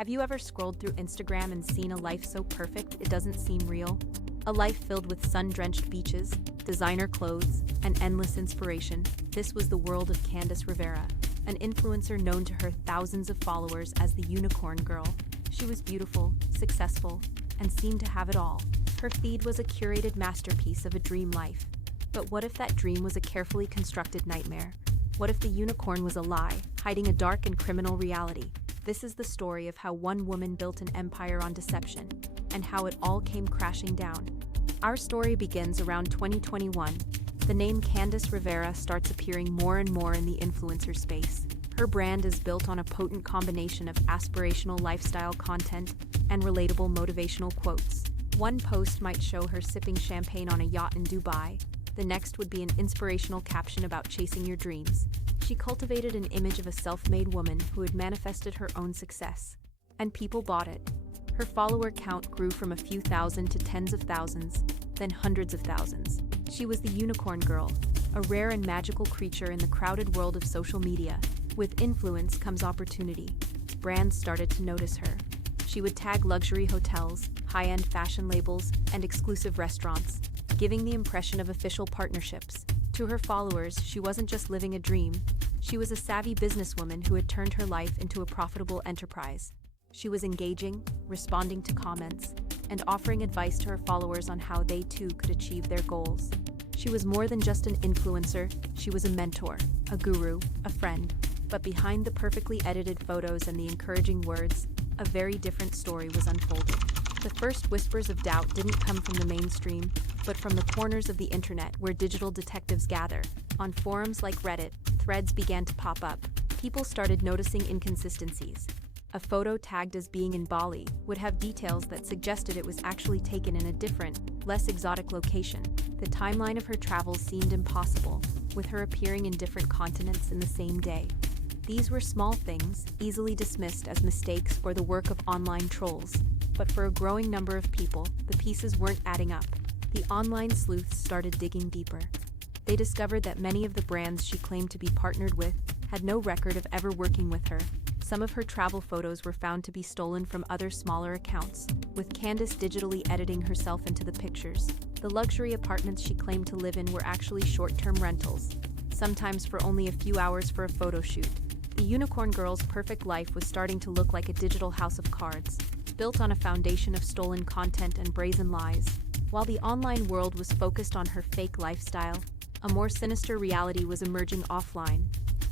Have you ever scrolled through Instagram and seen a life so perfect it doesn't seem real? A life filled with sun-drenched beaches, designer clothes, and endless inspiration. This was the world of Candice Rivera, an influencer known to her thousands of followers as the Unicorn Girl. She was beautiful, successful, and seemed to have it all. Her feed was a curated masterpiece of a dream life. But what if that dream was a carefully constructed nightmare? What if the unicorn was a lie, hiding a dark and criminal reality? This is the story of how one woman built an empire on deception, and how it all came crashing down. Our story begins around 2021. The name Candice Rivera starts appearing more and more in the influencer space. Her brand is built on a potent combination of aspirational lifestyle content and relatable motivational quotes. One post might show her sipping champagne on a yacht in Dubai. The next would be an inspirational caption about chasing your dreams. She cultivated an image of a self-made woman who had manifested her own success. And people bought it. Her follower count grew from a few thousand to tens of thousands, then hundreds of thousands. She was the Unicorn Girl, a rare and magical creature in the crowded world of social media. With influence comes opportunity. Brands started to notice her. She would tag luxury hotels, high-end fashion labels, and exclusive restaurants, giving the impression of official partnerships. To her followers, she wasn't just living a dream. She was a savvy businesswoman who had turned her life into a profitable enterprise. She was engaging, responding to comments, and offering advice to her followers on how they too could achieve their goals. She was more than just an influencer. She was a mentor, a guru, a friend. But behind the perfectly edited photos and the encouraging words, a very different story was unfolding. The first whispers of doubt didn't come from the mainstream, but from the corners of the internet where digital detectives gather. On forums like Reddit, threads began to pop up. People started noticing inconsistencies. A photo tagged as being in Bali would have details that suggested it was actually taken in a different, less exotic location. The timeline of her travels seemed impossible, with her appearing in different continents in the same day. These were small things, easily dismissed as mistakes or the work of online trolls. But for a growing number of people, the pieces weren't adding up. The online sleuths started digging deeper. They discovered that many of the brands she claimed to be partnered with had no record of ever working with her. Some of her travel photos were found to be stolen from other smaller accounts, with Candice digitally editing herself into the pictures. The luxury apartments she claimed to live in were actually short-term rentals, sometimes for only a few hours for a photo shoot. The Unicorn Girl's perfect life was starting to look like a digital house of cards, built on a foundation of stolen content and brazen lies. While the online world was focused on her fake lifestyle, a more sinister reality was emerging offline.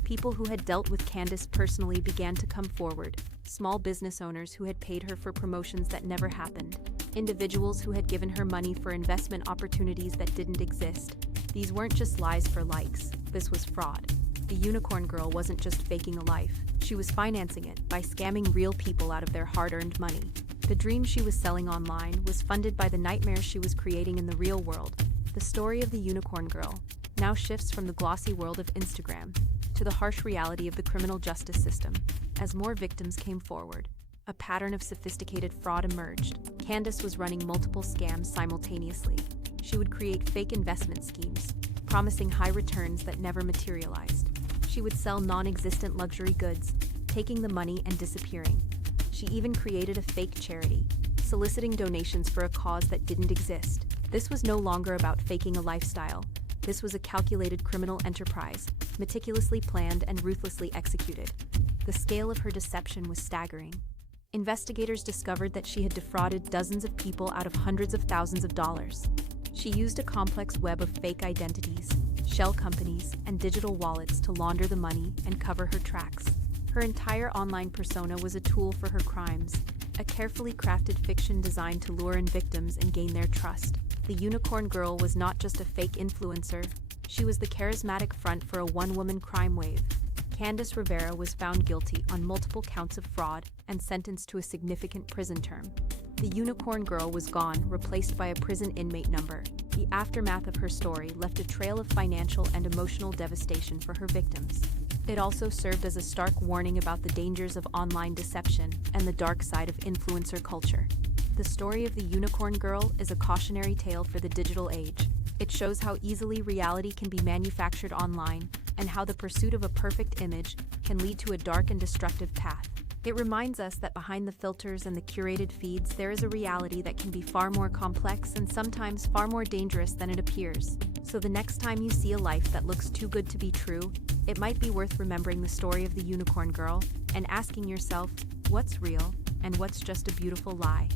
People who had dealt with Candice personally began to come forward. Small business owners who had paid her for promotions that never happened. Individuals who had given her money for investment opportunities that didn't exist. These weren't just lies for likes. This was fraud. The Unicorn Girl wasn't just faking a life. She was financing it by scamming real people out of their hard-earned money. The dream she was selling online was funded by the nightmares she was creating in the real world. The story of the Unicorn Girl now shifts from the glossy world of Instagram to the harsh reality of the criminal justice system. As more victims came forward, a pattern of sophisticated fraud emerged. Candice was running multiple scams simultaneously. She would create fake investment schemes, promising high returns that never materialized. She would sell non-existent luxury goods, taking the money and disappearing. She even created a fake charity, soliciting donations for a cause that didn't exist. This was no longer about faking a lifestyle. This was a calculated criminal enterprise, meticulously planned and ruthlessly executed. The scale of her deception was staggering. Investigators discovered that she had defrauded dozens of people out of hundreds of thousands of dollars. She used a complex web of fake identities, shell companies, and digital wallets to launder the money and cover her tracks. Her entire online persona was a tool for her crimes, a carefully crafted fiction designed to lure in victims and gain their trust. The Unicorn Girl was not just a fake influencer, she was the charismatic front for a one-woman crime wave. Candice Rivera was found guilty on multiple counts of fraud and sentenced to a significant prison term. The Unicorn Girl was gone, replaced by a prison inmate number. The aftermath of her story left a trail of financial and emotional devastation for her victims. It also served as a stark warning about the dangers of online deception and the dark side of influencer culture. The story of the Unicorn Girl is a cautionary tale for the digital age. It shows how easily reality can be manufactured online and how the pursuit of a perfect image can lead to a dark and destructive path. It reminds us that behind the filters and the curated feeds, there is a reality that can be far more complex and sometimes far more dangerous than it appears. So the next time you see a life that looks too good to be true, it might be worth remembering the story of the unicorn girl and asking yourself, what's real and what's just a beautiful lie?